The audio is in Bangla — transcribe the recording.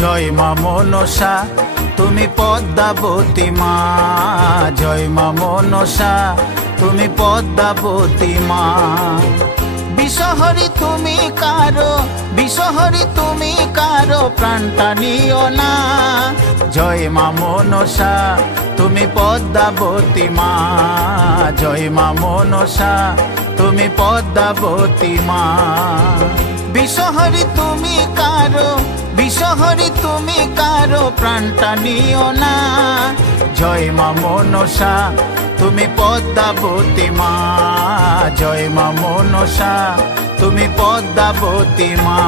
জয় মা মনসা তুমি পদ্মাবতী মা, জয় মা মনসা তুমি পদ্মাবতী মা। বিষহরি তুমি কারো, বিষহরি তুমি কারো প্রাণটা নিও না। জয় মা মনসা তুমি পদ্মাবতী মা, জয় মা মনসা তুমি পদ্মাবতী মা। বিষহরি তুমি কারো, বিষহরি তুমি কারো প্রাণটা নিও না। জয় মা মনসা তুমি পদ্মাবতী মা, জয় মা মনসা তুমি পদ্মাবতী মা।